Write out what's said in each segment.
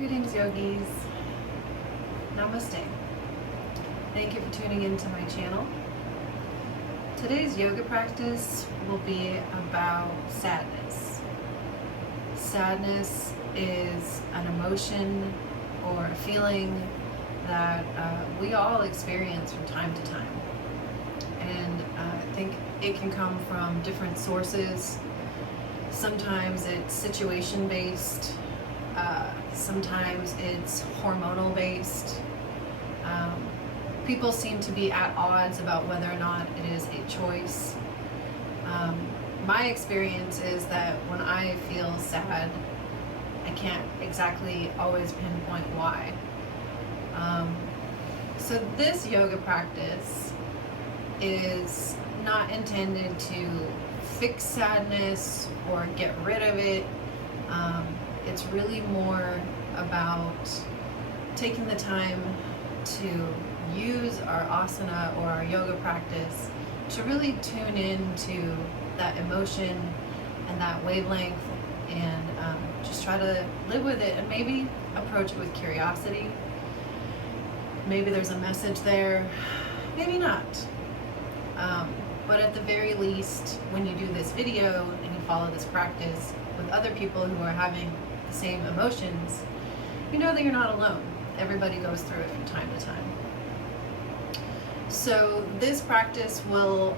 Greetings, yogis. Namaste. Thank you for tuning into my channel. Today's yoga practice will be about sadness. Sadness is an emotion or a feeling that we all experience from time to time. And I think it can come from different sources. Sometimes it's situation-based. Sometimes it's hormonal based. People seem to be at odds about whether or not it is a choice. My experience is that when I feel sad, I can't exactly always pinpoint why. So this yoga practice is not intended to fix sadness or get rid of it. It's really more about taking the time to use our asana or our yoga practice to really tune into that emotion and that wavelength and just try to live with it and maybe approach it with curiosity. Maybe there's a message there, maybe not. But at the very least, when you do this video and you follow this practice with other people who are having the same emotions, you know that you're not alone. Everybody goes through it from time to time. So this practice will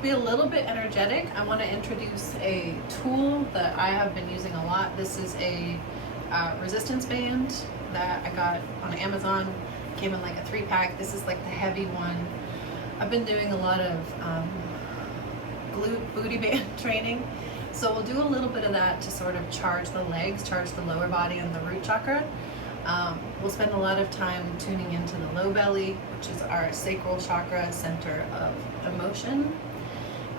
be a little bit energetic. I want to introduce a tool that I have been using a lot. This is a resistance band that I got on Amazon. Came in like a 3-pack. This is like the heavy one. I've been doing a lot of glute booty band training. So we'll do a little bit of that to sort of charge the legs, charge the lower body and the root chakra. We'll spend a lot of time tuning into the low belly, which is our sacral chakra, center of emotion.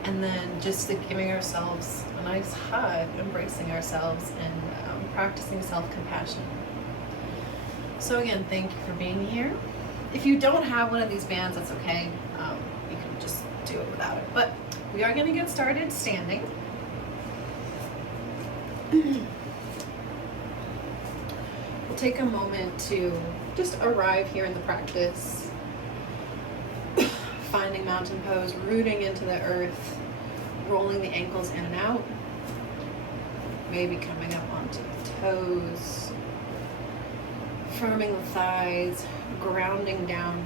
And then just giving ourselves a nice hug, embracing ourselves, and practicing self-compassion. So again, thank you for being here. If you don't have one of these bands, that's okay. You can just do it without it. But we are going to get started standing. We'll take a moment to just arrive here in the practice. Finding mountain pose, rooting into the earth, rolling the ankles in and out. Maybe coming up onto the toes. Firming the thighs, grounding down.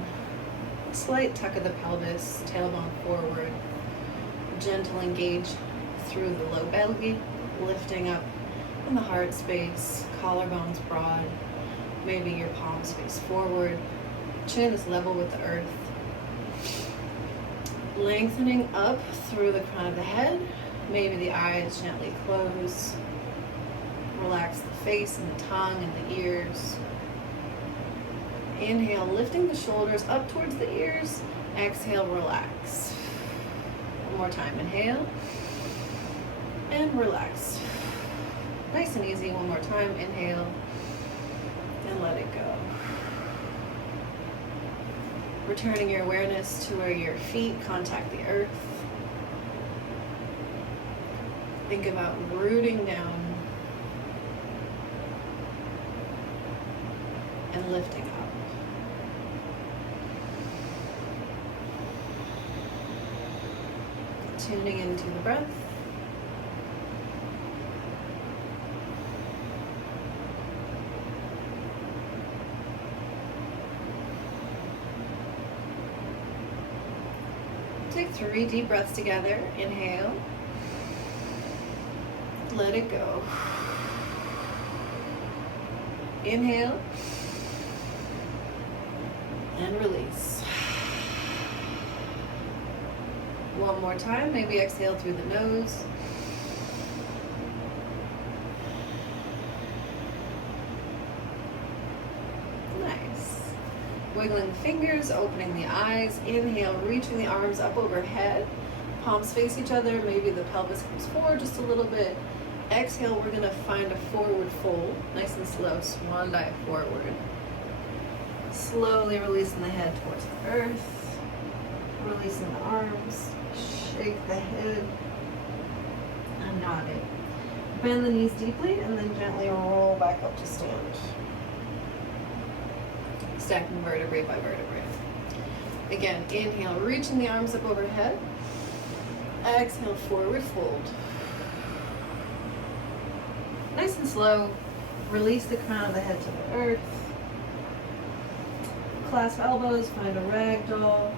Slight tuck of the pelvis, tailbone forward. Gentle engage through the low belly, lifting up in the heart space, collarbones broad, maybe your palms face forward, chin is level with the earth. Lengthening up through the crown of the head, maybe the eyes gently close. Relax the face and the tongue and the ears. Inhale, lifting the shoulders up towards the ears. Exhale, relax. One more time, inhale and relax. Nice and easy, one more time, inhale and let it go. Returning your awareness to where your feet contact the earth. Think about rooting down and lifting up. Tuning into the breath. Take 3 deep breaths together. Inhale. Let it go. Inhale. And release. One more time. Maybe exhale through the nose. Nice. Wiggling the fingers, opening the eyes. Inhale, reaching the arms up overhead. Palms face each other. Maybe the pelvis comes forward just a little bit. Exhale, we're going to find a forward fold. Nice and slow. Swan dive forward. Slowly releasing the head towards the earth. Releasing the arms. Shake the head. And nod it. Bend the knees deeply and then gently roll back up to stand. Stacking vertebrae by vertebrae. Again, inhale, reaching the arms up overhead. Exhale, forward fold. Nice and slow, release the crown of the head to the earth. Clasp elbows, find a ragdoll.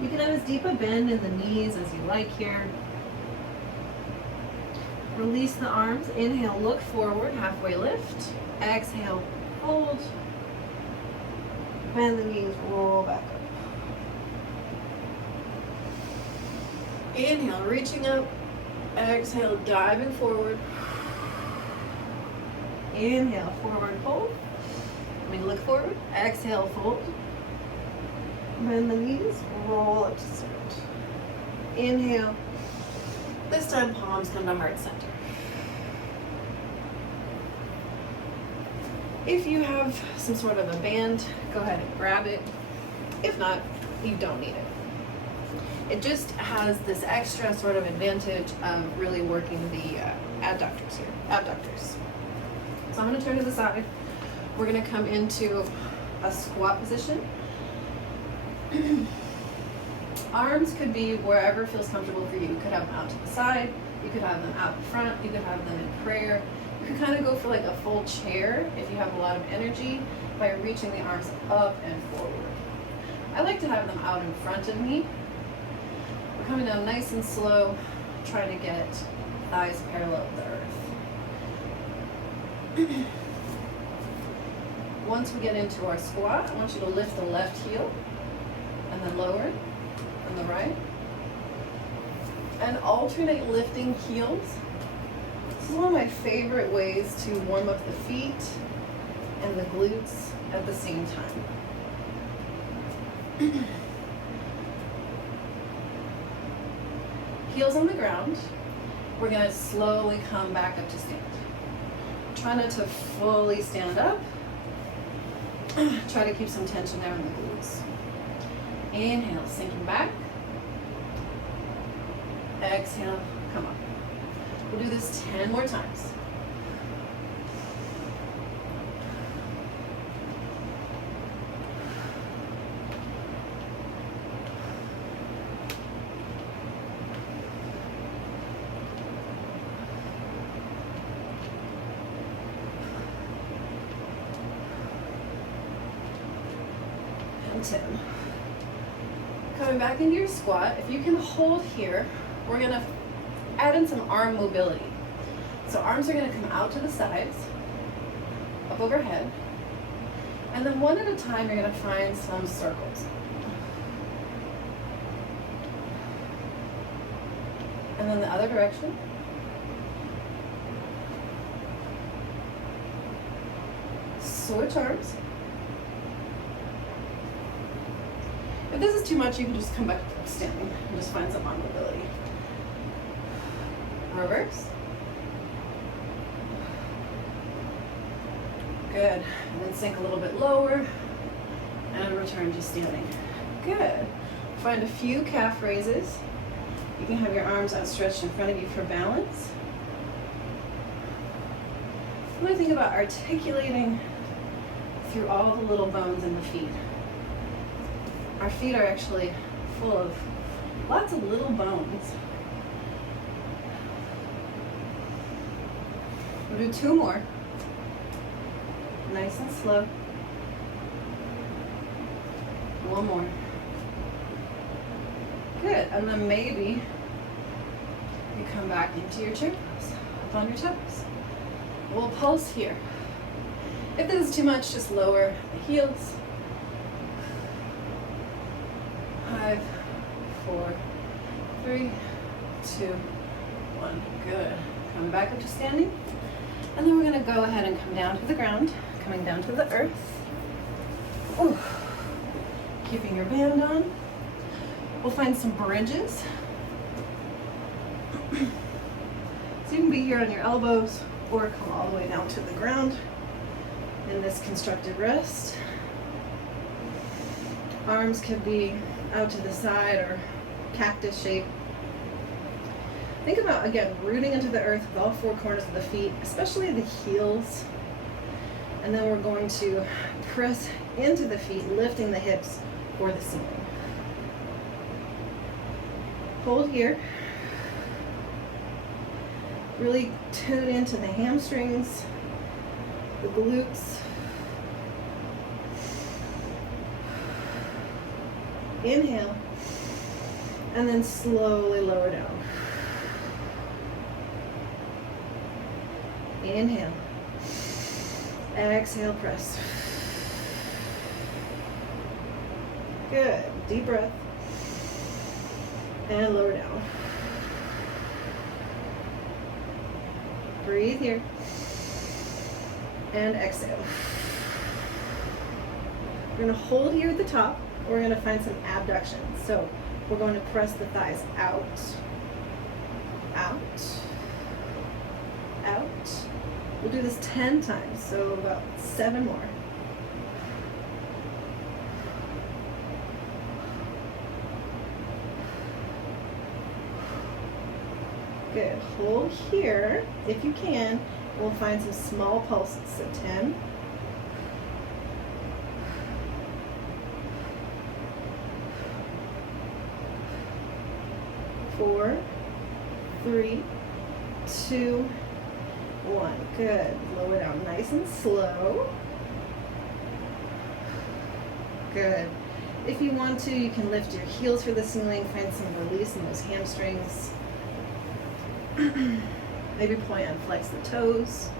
You can have as deep a bend in the knees as you like here. Release the arms. Inhale, look forward, halfway lift. Exhale, hold. Bend the knees, roll back up. Inhale, reaching up. Exhale, diving forward. Inhale, forward fold. Look forward. Exhale, fold. Bend the knees, roll up to stand. Inhale. This time, palms come to heart center. If you have some sort of a band, go ahead and grab it. If not, you don't need it. It just has this extra sort of advantage of really working the adductors here. Abductors. So I'm going to turn to the side. We're going to come into a squat position. Arms could be wherever feels comfortable for you. You could have them out to the side. You could have them out in front. You could have them in prayer. You could kind of go for like a full chair if you have a lot of energy by reaching the arms up and forward. I like to have them out in front of me. We're coming down nice and slow, trying to get thighs parallel with the earth. Once we get into our squat, I want you to lift the left heel and then lower on the right. And alternate lifting heels. This is one of my favorite ways to warm up the feet and the glutes at the same time. Heels on the ground. We're going to slowly come back up to stand. Try not to fully stand up. Try to keep some tension there in the glutes. Inhale, sinking back. Exhale, come up. We'll do this 10 more times. And 10. Coming back into your squat, if you can hold here, we're going to add in some arm mobility. So arms are going to come out to the sides, up overhead, and then one at a time you're going to find some circles. And then the other direction. Switch arms. If this is too much, you can just come back to standing and just find some arm mobility. Reverse. Good. And then sink a little bit lower and return to standing. Good. Find a few calf raises. You can have your arms outstretched in front of you for balance. I'm going to think about articulating through all the little bones in the feet. Our feet are actually full of lots of little bones. We'll do 2 more. Nice and slow. 1 more. Good. And then maybe you come back into your chair pose, up on your toes. We'll pulse here. If this is too much, just lower the heels. 5, 4, 3, 2, 1. Good. Come back up to standing. And then we're going to go ahead and come down to the ground, coming down to the earth. Ooh. Keeping your band on. We'll find some bridges. So you can be here on your elbows or come all the way down to the ground in this constructed rest. Arms can be out to the side or cactus shape. Think about, again, rooting into the earth with all four corners of the feet, especially the heels. And then we're going to press into the feet, lifting the hips for the ceiling. Hold here. Really tune into the hamstrings, the glutes. Inhale, and then slowly lower down. Inhale. Exhale, press. Good. Deep breath. And lower down. Breathe here. And exhale. We're going to hold here at the top. We're going to find some abduction. So we're going to press the thighs out, out, out. We'll do this 10 times, so about 7 more. Good. Hold here if you can. We'll find some small pulses. So 10. 4, 3, 2, 1. Good. Lower down nice and slow. Good. If you want to, you can lift your heels for the ceiling, find some release in those hamstrings. Maybe point and flex the toes.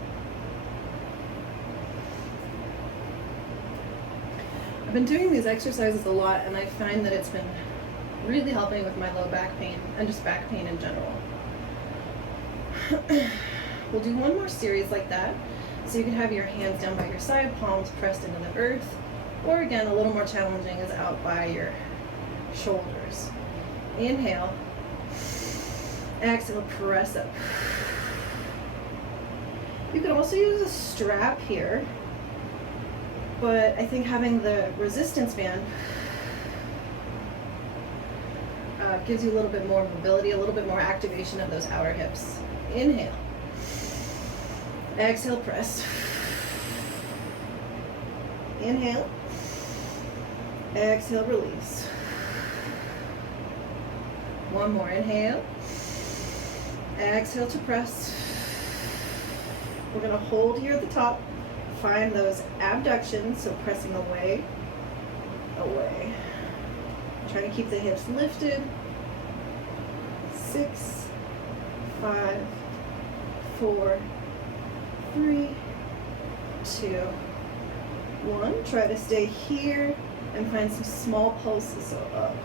I've been doing these exercises a lot, and I find that it's been really helping with my low back pain and just back pain in general. We'll do one more series like that. So you can have your hands down by your side, palms pressed into the earth, or again, a little more challenging is out by your shoulders. Inhale. Exhale, press up. You could also use a strap here, but I think having the resistance band gives you a little bit more mobility, a little bit more activation of those outer hips. Inhale. Exhale, press. Inhale. Exhale, release. One more. Inhale. Exhale to press. We're going to hold here at the top. Find those abductions, so pressing away, away. Trying to keep the hips lifted. 6, 5, 4, 3, 2, 1. Try to stay here and find some small pulses. So up.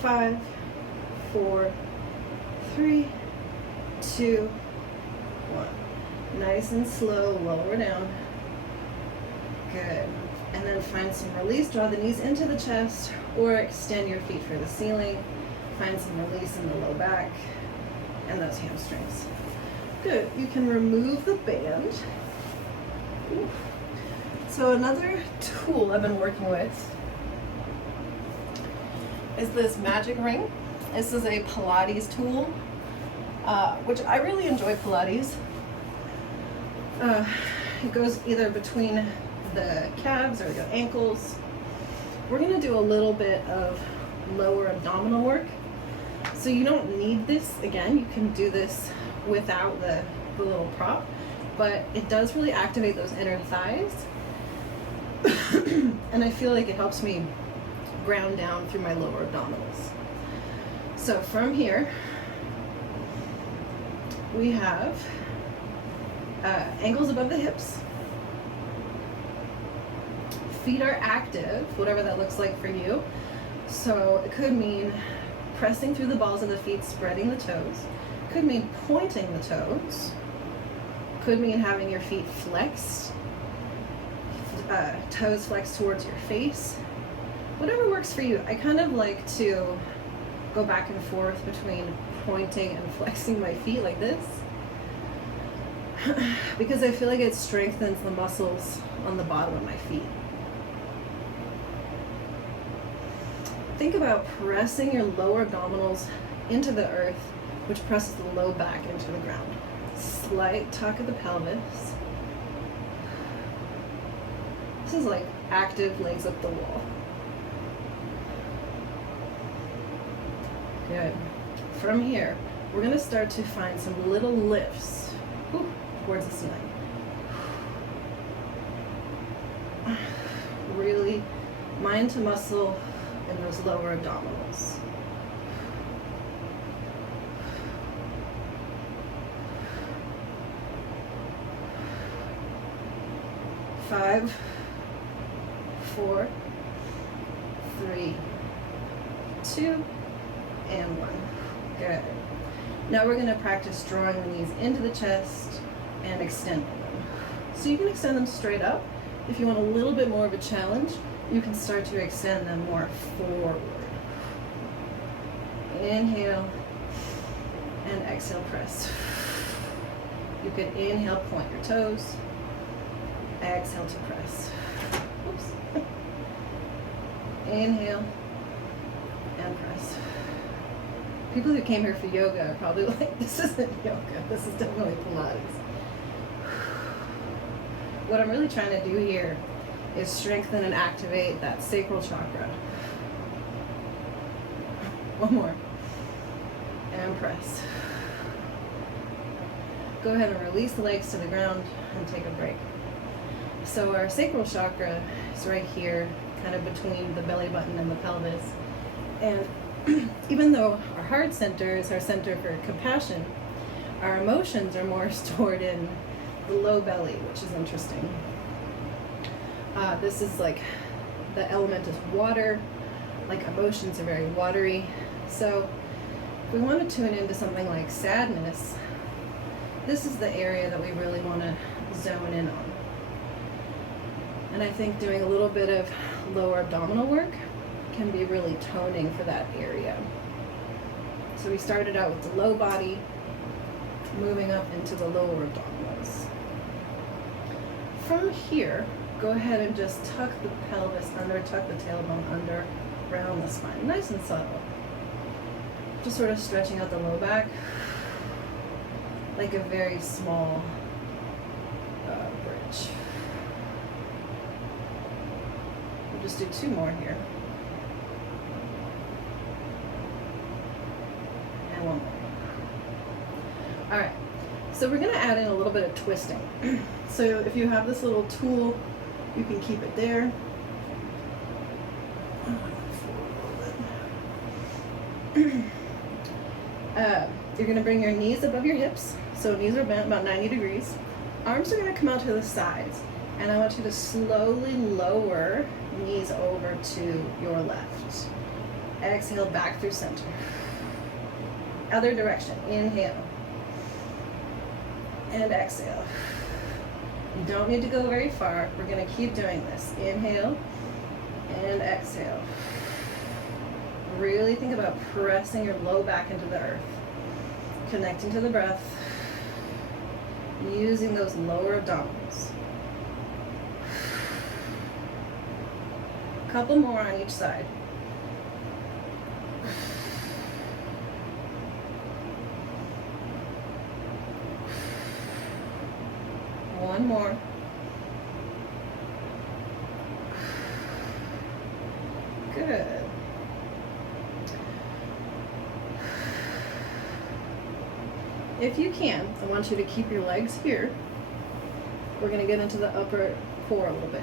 5, 4, 3, 2, 1. Nice and slow, lower down. Good. And then find some release. Draw the knees into the chest or extend your feet for the ceiling. Find some release in the low back and those hamstrings. Good. You can remove the band. Ooh. So another tool I've been working with is this magic ring. This is a Pilates tool, which I really enjoy Pilates. It goes either between the calves or the ankles. We're gonna do a little bit of lower abdominal work. So you don't need this. Again, you can do this without the little prop, but it does really activate those inner thighs. And I feel like it helps me ground down through my lower abdominals. So from here, we have ankles above the hips. Feet are active, whatever that looks like for you. So it could mean pressing through the balls of the feet, spreading the toes. Could mean pointing the toes. Could mean having your feet flexed, toes flexed towards your face. Whatever works for you. I kind of like to go back and forth between pointing and flexing my feet like this because I feel like it strengthens the muscles on the bottom of my feet. Think about pressing your lower abdominals into the earth, which presses the low back into the ground. Slight tuck of the pelvis. This is like active legs up the wall. Good. From here, we're going to start to find some little lifts towards the ceiling. Really mind to muscle in those lower abdominals. Five, 4, 3, 2, and 1. Good. Now we're going to practice drawing the knees into the chest and extending them. So you can extend them straight up. If you want a little bit more of a challenge, you can start to extend them more forward. Inhale and exhale, press. You can inhale, point your toes. Exhale to press. Oops. Inhale and press. People who came here for yoga are probably like, this isn't yoga, this is definitely Pilates. What I'm really trying to do here is strengthen and activate that sacral chakra. One more. And press. Go ahead and release the legs to the ground and take a break. So our sacral chakra is right here, kind of between the belly button and the pelvis. And even though our heart center is our center for compassion, our emotions are more stored in the low belly, which is interesting. This is like, the element is water, like emotions are very watery. So if we want to tune into something like sadness, this is the area that we really want to zone in on. And I think doing a little bit of lower abdominal work can be really toning for that area. So we started out with the low body, moving up into the lower abdominals. From here, go ahead and just tuck the pelvis under, tuck the tailbone under, round the spine, nice and subtle. Just sort of stretching out the low back, like a very small bridge. We'll just do 2 more here. And 1 more. All right, so we're gonna add in a little bit of twisting. So if you have this little tool, you can keep it there. You're gonna bring your knees above your hips. So knees are bent about 90 degrees. Arms are gonna come out to the sides. And I want you to slowly lower knees over to your left. Exhale back through center. Other direction, inhale. And exhale. You don't need to go very far. We're gonna keep doing this. Inhale and exhale. Really think about pressing your low back into the earth. Connecting to the breath. Using those lower abdominals. Couple more on each side. One more. Good. If you can, I want you to keep your legs here. We're going to get into the upper core a little bit.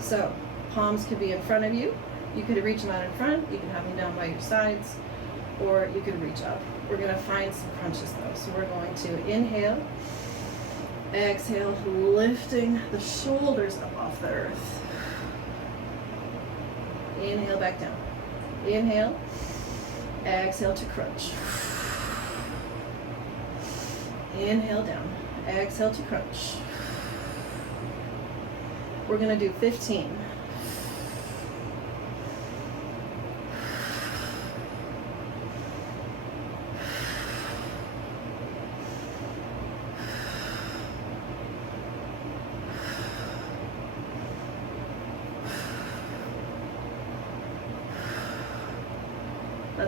So, palms could be in front of you. You could reach them out in front. You can have them down by your sides. Or you could reach up. We're going to find some crunches though. So we're going to inhale. Exhale, lifting the shoulders up off the earth. Inhale back down. Inhale. Exhale to crunch. Inhale down. Exhale to crunch. We're going to do 15.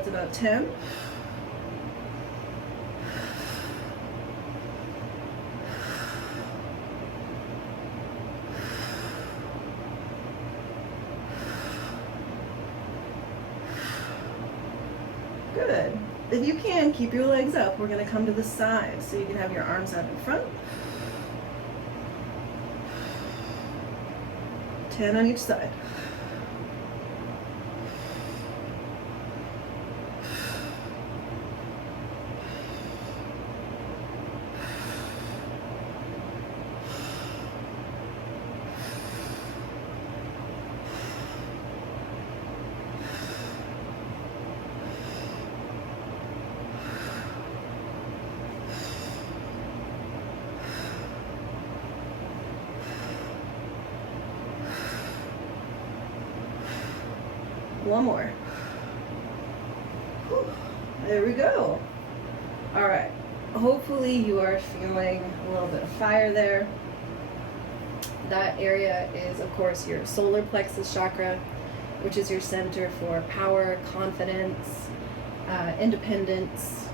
to about 10. Good. If you can, keep your legs up. We're going to come to the side, so you can have your arms out in front. 10 on each side. One more. Whew. There we go. All right. Hopefully you are feeling a little bit of fire there. That area is, of course, your solar plexus chakra, which is your center for power, confidence, independence.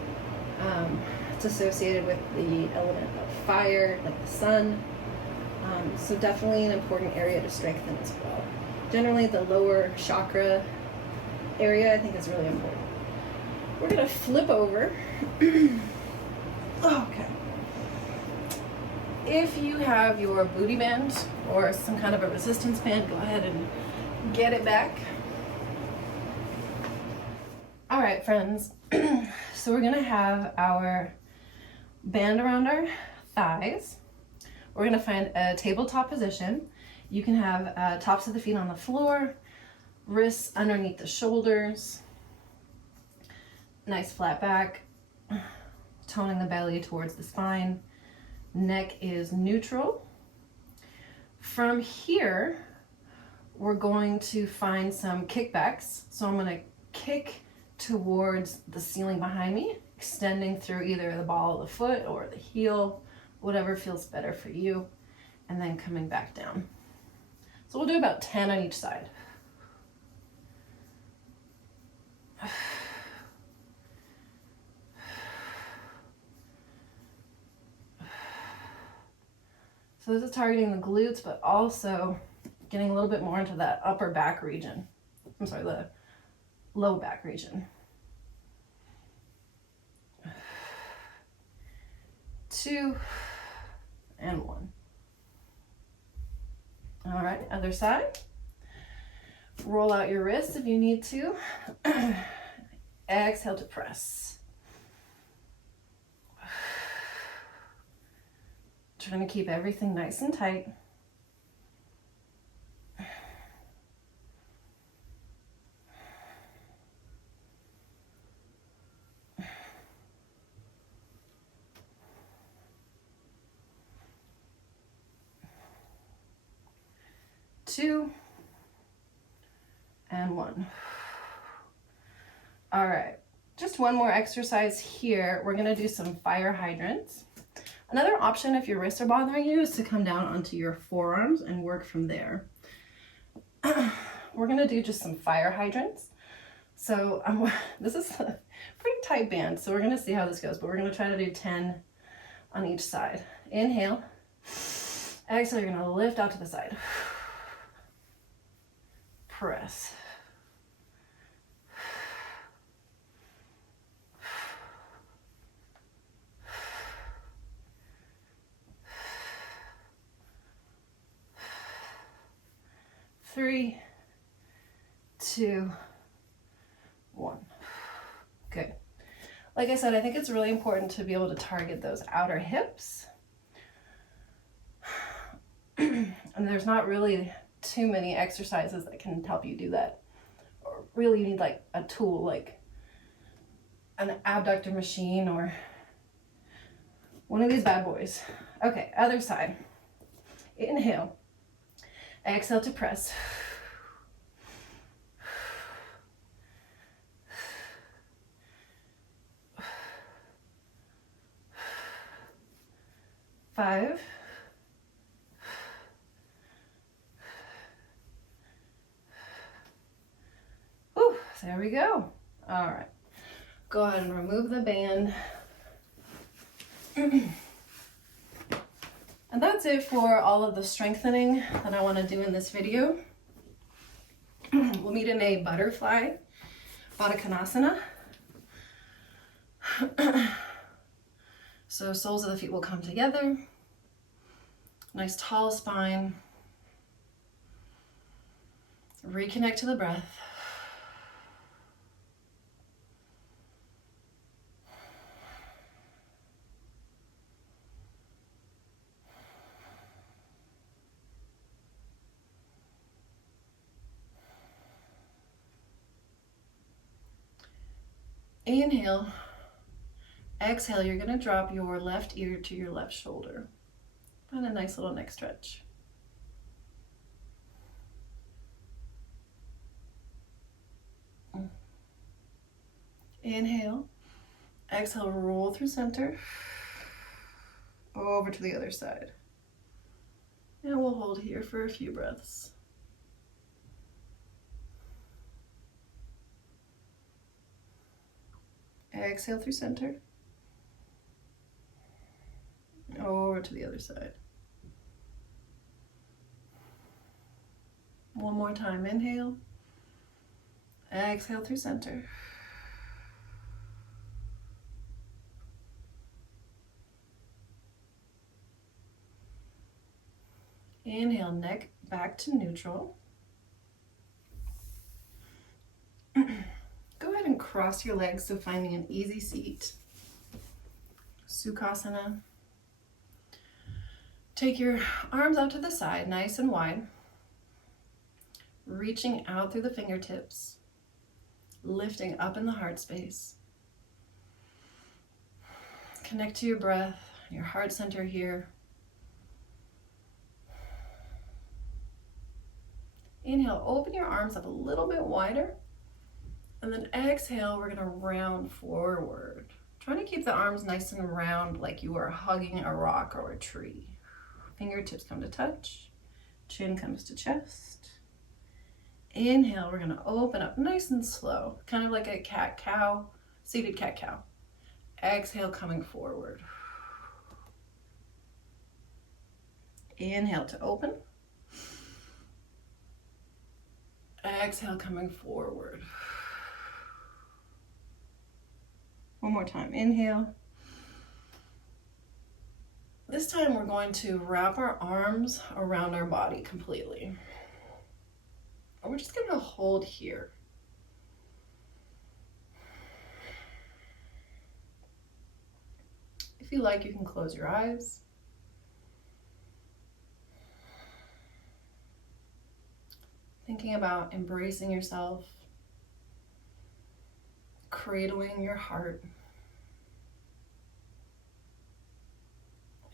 It's associated with the element of fire, like the sun. So definitely an important area to strengthen as well. Generally, the lower chakra area I think is really important. We're gonna flip over. Okay. If you have your booty band or some kind of a resistance band, go ahead and get it back. All right, friends. So we're gonna have our band around our thighs. We're gonna find a tabletop position. You can have tops of the feet on the floor, wrists underneath the shoulders, nice flat back, toning the belly towards the spine. Neck is neutral. From here, we're going to find some kickbacks. So I'm gonna kick towards the ceiling behind me, extending through either the ball of the foot or the heel, whatever feels better for you, and then coming back down. So we'll do about 10 on each side. So this is targeting the glutes, but also getting a little bit more into that upper back region. I'm sorry, the low back region. 2 and 1. All right, other side. Roll out your wrists if you need to. Exhale to press. Trying to keep everything nice and tight. Two and 1. All right, just one more exercise here. We're gonna do some fire hydrants. Another option if your wrists are bothering you is to come down onto your forearms and work from there. We're gonna do just some fire hydrants. So this is a pretty tight band, so we're gonna see how this goes, but we're gonna try to do 10 on each side. Inhale. Exhale, you're gonna lift out to the side. Press. Three, 2, 1. Good. Like I said, I think it's really important to be able to target those outer hips. And there's not really too many exercises that can help you do that. Or really you need like a tool like an abductor machine or one of these bad boys. Okay, other side. Inhale. Exhale to press. Five. Whew, there we go. All right. Go ahead and remove the band. And that's it for all of the strengthening that I want to do in this video. We'll meet in a butterfly Baddha Konasana. So soles of the feet will come together. Nice tall spine. Reconnect to the breath. Inhale. Exhale, you're going to drop your left ear to your left shoulder. Find a nice little neck stretch. Inhale. Exhale, roll through center. Over to the other side. And we'll hold here for a few breaths. Exhale through center. Over to the other side. One more time. Inhale. Exhale through center. Inhale, neck back to neutral. Go ahead and cross your legs, so finding an easy seat. Sukhasana. Take your arms out to the side, nice and wide. Reaching out through the fingertips. Lifting up in the heart space. Connect to your breath, your heart center here. Inhale, open your arms up a little bit wider. And then exhale, we're gonna round forward. Try to keep the arms nice and round like you are hugging a rock or a tree. Fingertips come to touch. Chin comes to chest. Inhale, we're gonna open up nice and slow, kind of like a cat-cow, seated cat-cow. Exhale, coming forward. Inhale to open. Exhale, coming forward. One more time. Inhale. This time we're going to wrap our arms around our body completely. And we're just going to hold here. If you like, you can close your eyes. Thinking about embracing yourself, cradling your heart,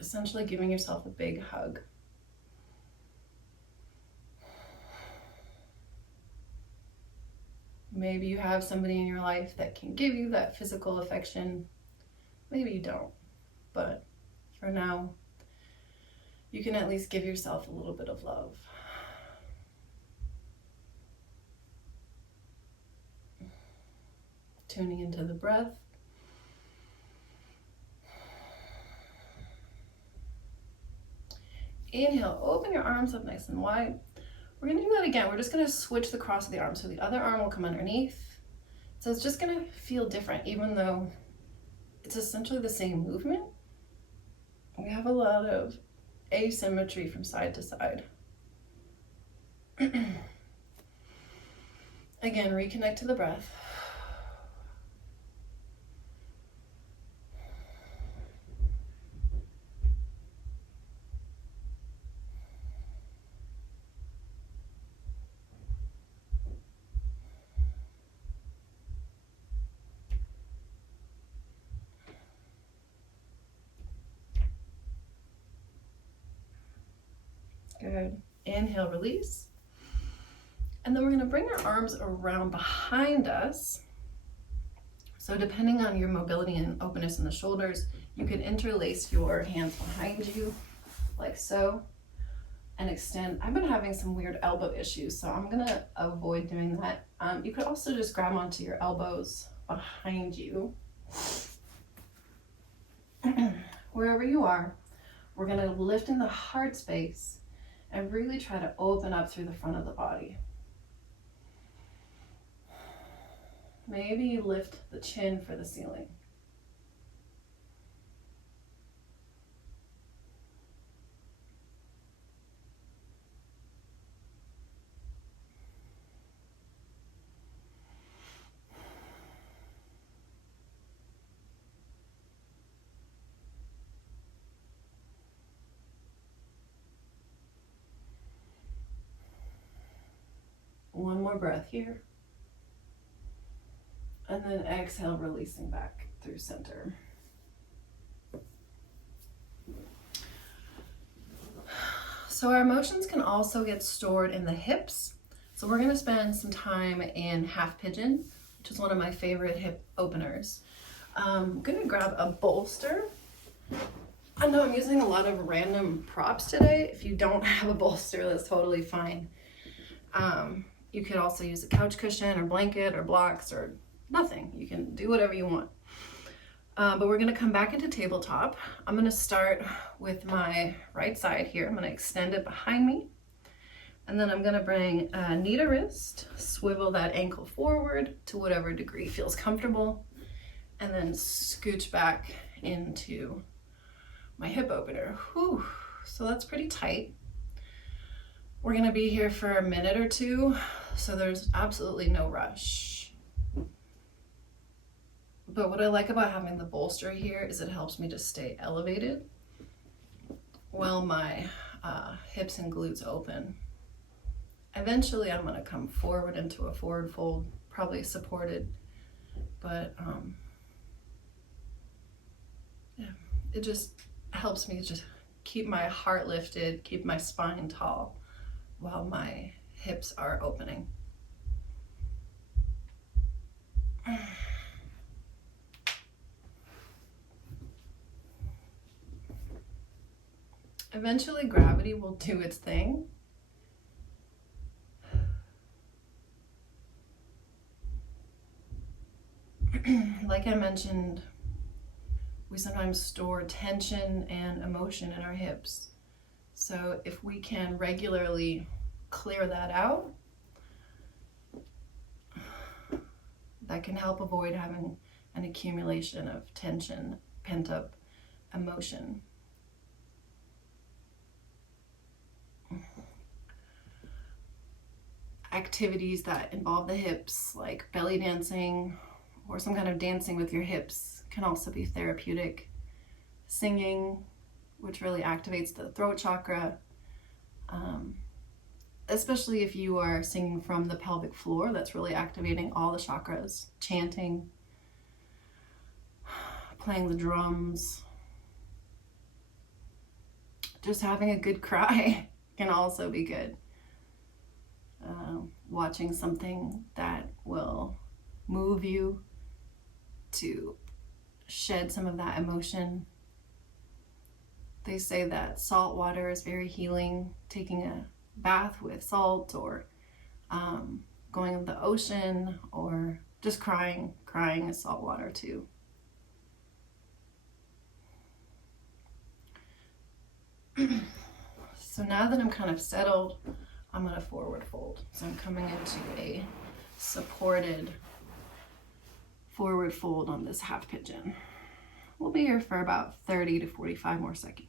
essentially giving yourself a big hug. Maybe you have somebody in your life that can give you that physical affection. Maybe you don't, but for now, you can at least give yourself a little bit of love. Tuning into the breath. Inhale, open your arms up nice and wide. We're gonna do that again. We're just gonna switch the cross of the arm. So the other arm will come underneath. So it's just gonna feel different, even though it's essentially the same movement. We have a lot of asymmetry from side to side. Again, reconnect to the breath. Good. Inhale, release. And then we're going to bring our arms around behind us. So depending on your mobility and openness in the shoulders, you can interlace your hands behind you like so and extend. I've been having some weird elbow issues, so I'm going to avoid doing that. You could also just grab onto your elbows behind you. Wherever you are, we're going to lift in the heart space and really try to open up through the front of the body. Maybe lift the chin for the ceiling. One more breath here. And then exhale, releasing back through center. So our emotions can also get stored in the hips. So we're gonna spend some time in half pigeon, which is one of my favorite hip openers. I'm gonna grab a bolster. I know I'm using a lot of random props today. If you don't have a bolster, that's totally fine. You could also use a couch cushion or blanket or blocks or nothing. You can do whatever you want. But we're gonna come back into tabletop. I'm gonna start with my right side here. I'm gonna extend it behind me. And then I'm gonna bring a knee to wrist, swivel that ankle forward to whatever degree feels comfortable, and then scooch back into my hip opener. Whew. So that's pretty tight. We're gonna be here for a minute or two, so there's absolutely no rush. But what I like about having the bolster here is it helps me to stay elevated while my hips and glutes open. Eventually I'm gonna come forward into a forward fold, probably supported, but yeah, it just helps me just keep my heart lifted, keep my spine tall while my hips are opening. Eventually gravity will do its thing. Like I mentioned, we sometimes store tension and emotion in our hips. So if we can regularly clear that out, that can help avoid having an accumulation of tension, pent up emotion. Activities that involve the hips, like belly dancing or some kind of dancing with your hips, can also be therapeutic. Singing, which really activates the throat chakra, especially if you are singing from the pelvic floor, that's really activating all the chakras. Chanting, playing the drums, just having a good cry can also be good. Watching something that will move you to shed some of that emotion. They say that salt water is very healing. Taking a bath with salt, or going in the ocean, or just crying. Crying is salt water too. So now that I'm kind of settled, I'm gonna forward fold. So I'm coming into a supported forward fold on this half pigeon. We'll be here for about 30 to 45 more seconds.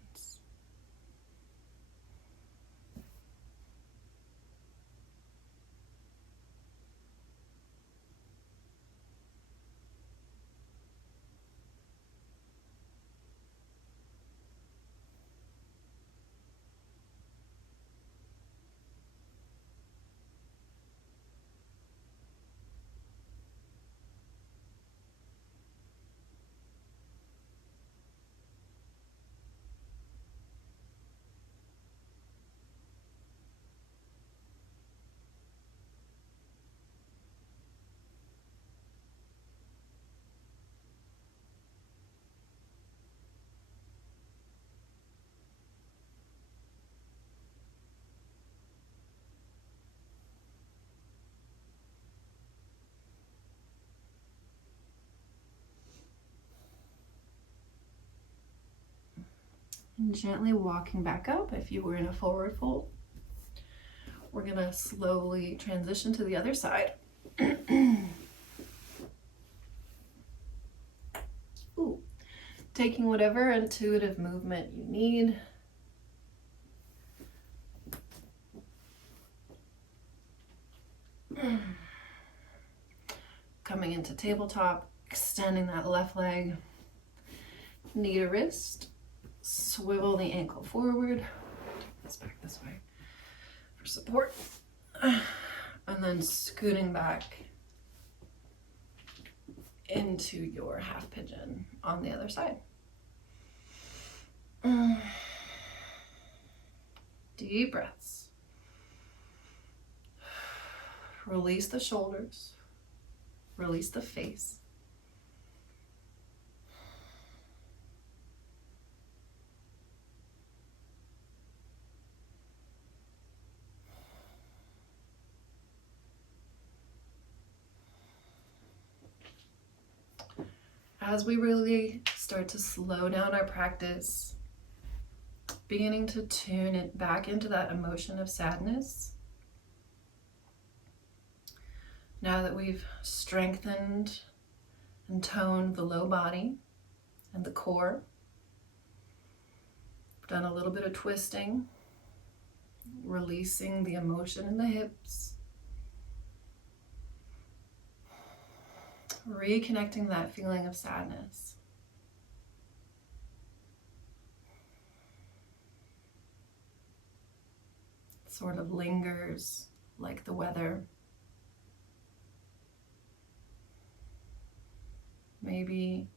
And gently walking back up if you were in a forward fold. We're gonna slowly transition to the other side. Ooh. Taking whatever intuitive movement you need. Coming into tabletop, extending that left leg, knee to wrist, swivel the ankle forward, take this back this way for support, and then scooting back into your half pigeon on the other side. Deep breaths. Release the shoulders. Release the face. As we really start to slow down our practice, beginning to tune it back into that emotion of sadness, now that we've strengthened and toned the low body and the core, done a little bit of twisting, releasing the emotion in the hips, reconnecting that feeling of sadness. It sort of lingers like the weather. Maybe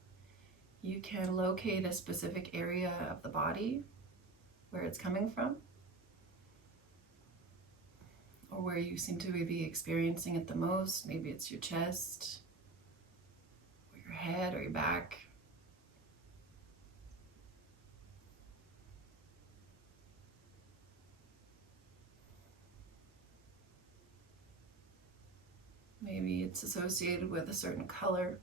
you can locate a specific area of the body where it's coming from, or where you seem to be experiencing it the most. Maybe it's your chest, or your head, or your back. Maybe it's associated with a certain color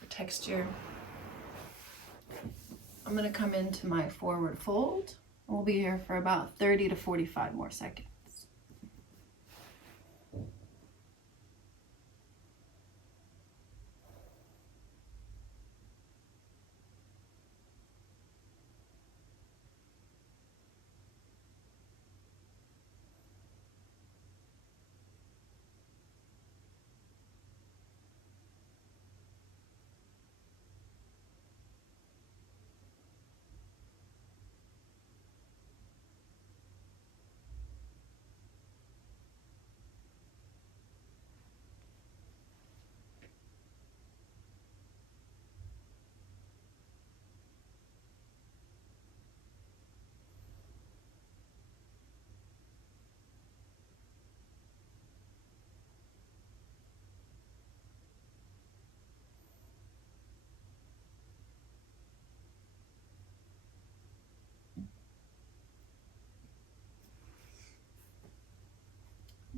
or texture. I'm going to come into my forward fold. We'll be here for about 30 to 45 more seconds.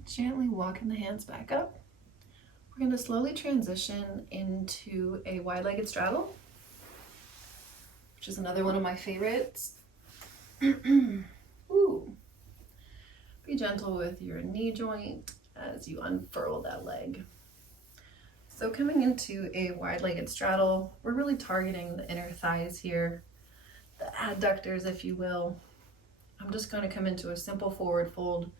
Gently walking the hands back up. We're going to slowly transition into a wide-legged straddle, which is another one of my favorites. Ooh. Be gentle with your knee joint as you unfurl that leg. So coming into a wide-legged straddle, we're really targeting the inner thighs here, the adductors, if you will. I'm just going to come into a simple forward fold.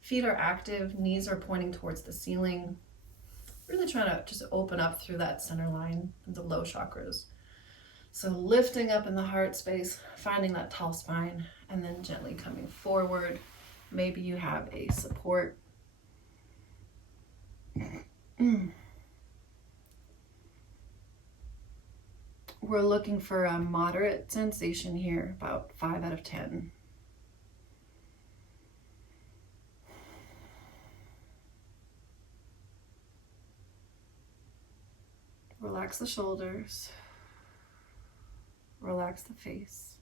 Feet are active, knees are pointing towards the ceiling. Really trying to just open up through that center line and the low chakras. So lifting up in the heart space, finding that tall spine, and then gently coming forward. Maybe you have a support. We're looking for a moderate sensation here, about 5 out of 10. Relax the shoulders, relax the face.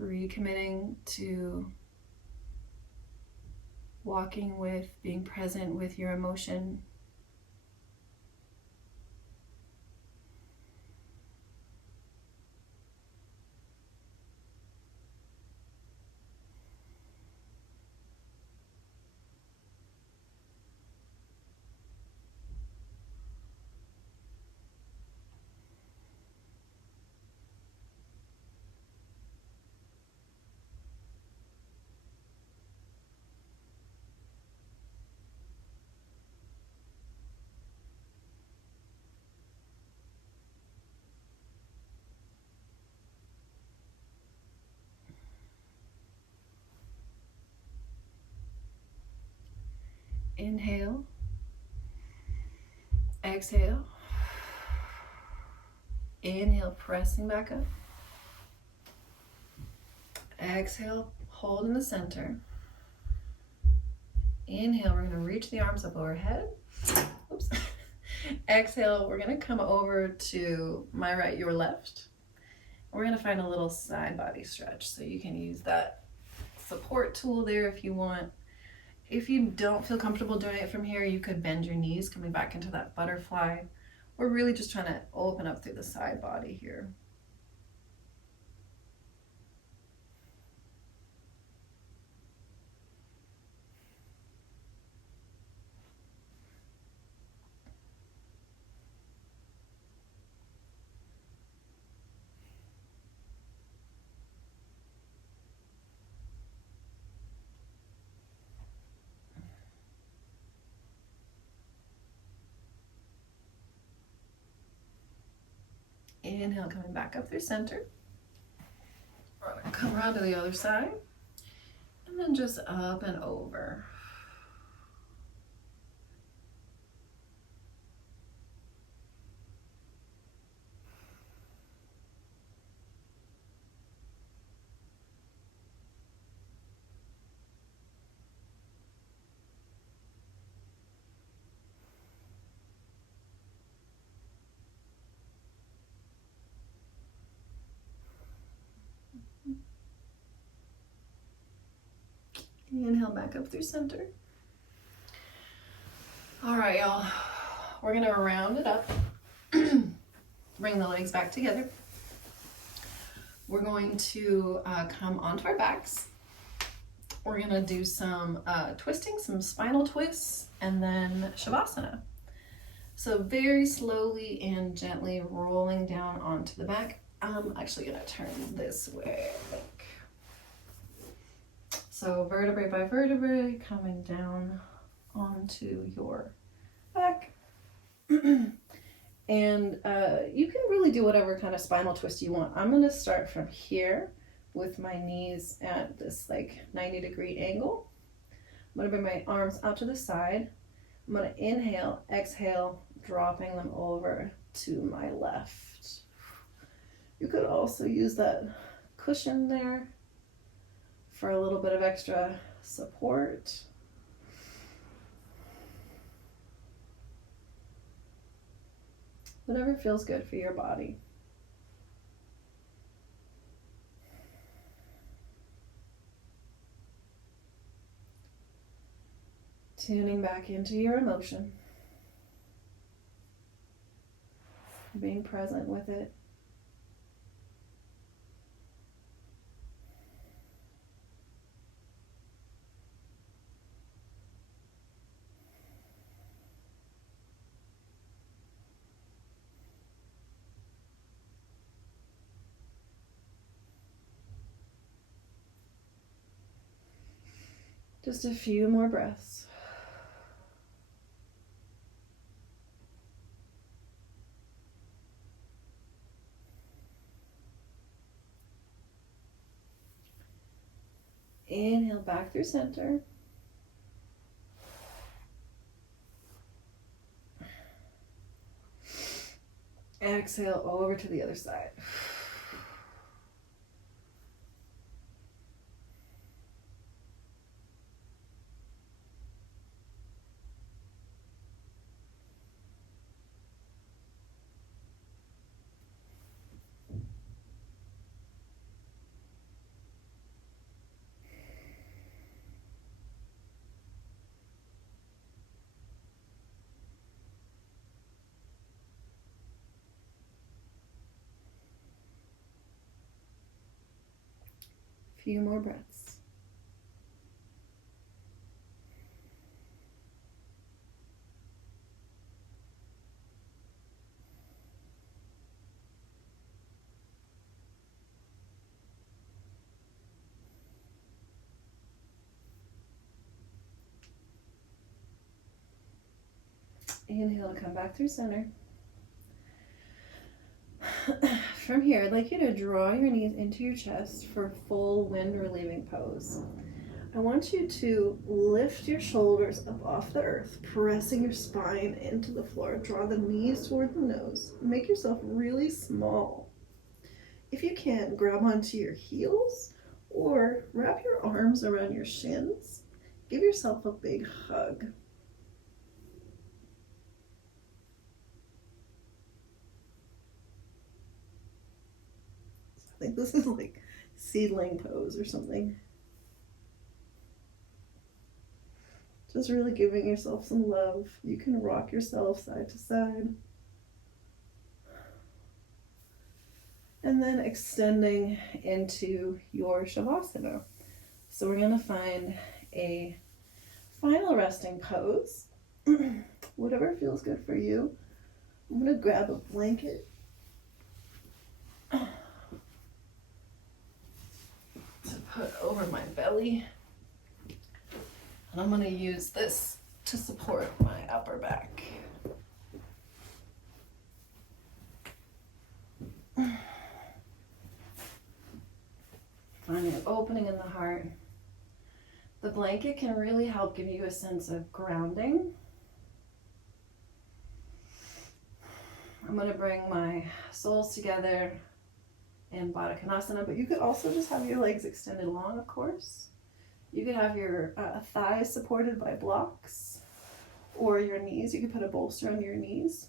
Recommitting to walking with, being present with your emotion. Inhale, exhale, inhale, pressing back up, exhale, hold in the center, inhale, we're going to reach the arms up overhead, oops, exhale, we're going to come over to my right, your left, we're going to find a little side body stretch, so you can use that support tool there if you want. If you don't feel comfortable doing it from here, you could bend your knees, coming back into that butterfly. We're really just trying to open up through the side body here. Inhale, coming back up through center. We're gonna come around to the other side. And then just up and over. Inhale back up through center. All right, y'all. We're gonna round it up. Bring the legs back together. We're going to come onto our backs. We're gonna do some twisting, some spinal twists, and then Shavasana. So very slowly and gently rolling down onto the back. I'm actually gonna turn this way, I think. So vertebrae by vertebrae, coming down onto your back. And you can really do whatever kind of spinal twist you want. I'm gonna start from here with my knees at this like 90-degree angle. I'm gonna bring my arms out to the side. I'm gonna inhale, exhale, dropping them over to my left. You could also use that cushion there for a little bit of extra support. Whatever feels good for your body. Tuning back into your emotion. Being present with it. Just a few more breaths. Inhale back through center. Exhale over to the other side. few more breaths. Inhale to come back through center. From here, I'd like you to draw your knees into your chest for full wind relieving pose. I want you to lift your shoulders up off the earth, pressing your spine into the floor. Draw the knees toward the nose. Make yourself really small. If you can, grab onto your heels or wrap your arms around your shins. Give yourself a big hug. I think this is like seedling pose or something. Just really giving yourself some love. You can rock yourself side to side. And then extending into your Shavasana. So we're gonna find a final resting pose. Whatever feels good for you. I'm gonna grab a blanket. To put over my belly. And I'm gonna use this to support my upper back. Finding an opening in the heart. The blanket can really help give you a sense of grounding. I'm gonna bring my soles together in Baddha Konasana, but you could also just have your legs extended long, of course. You could have your thighs supported by blocks or your knees. You could put a bolster on your knees.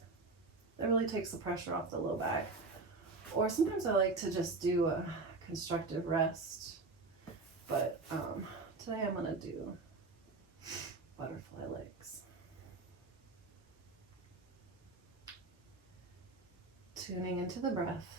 That really takes the pressure off the low back. Or sometimes I like to just do a constructive rest. But today I'm gonna do butterfly legs. Tuning into the breath.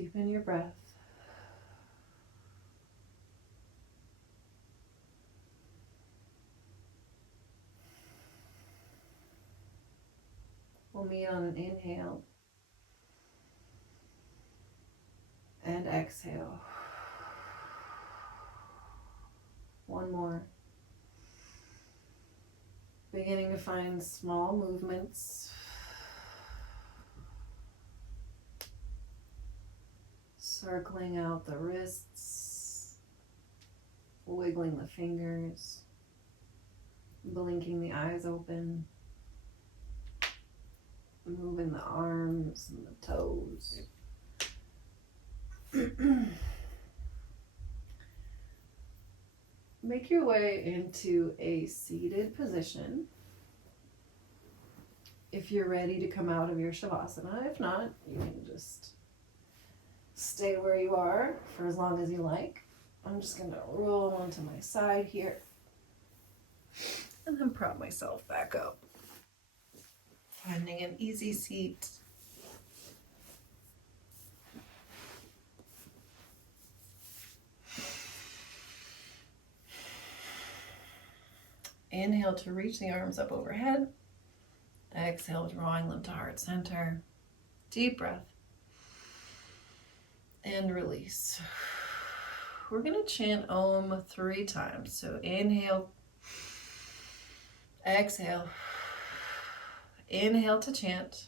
Deepen your breath. We'll meet on an inhale and exhale. One more. Beginning to find small movements. Circling out the wrists, wiggling the fingers, blinking the eyes open, moving the arms and the toes. Make your way into a seated position. If you're ready to come out of your Shavasana, if not, you can just stay where you are for as long as you like. I'm just going to roll onto my side here and then prop myself back up. Finding an easy seat. Inhale to reach the arms up overhead. Exhale, drawing them to heart center. Deep breath. And release. We're going to chant Om 3 times. So inhale, exhale, inhale to chant.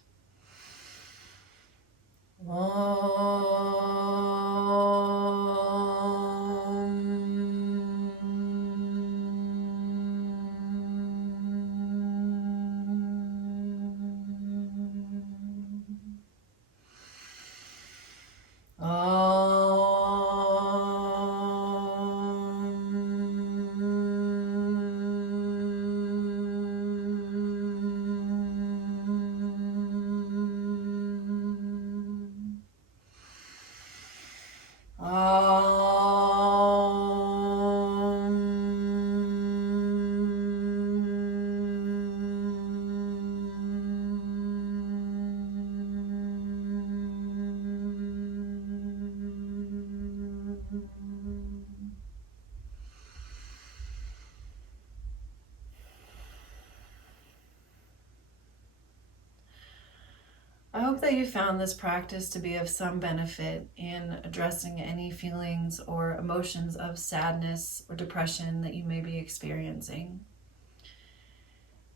I hope that you found this practice to be of some benefit in addressing any feelings or emotions of sadness or depression that you may be experiencing.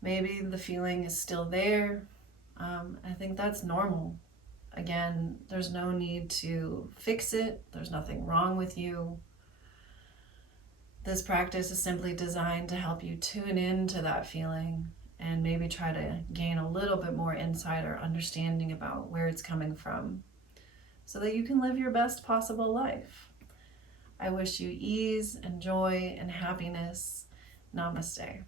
Maybe the feeling is still there. I think that's normal. Again, there's no need to fix it. There's nothing wrong with you. This practice is simply designed to help you tune into that feeling and maybe try to gain a little bit more insight or understanding about where it's coming from so that you can live your best possible life. I wish you ease and joy and happiness. Namaste.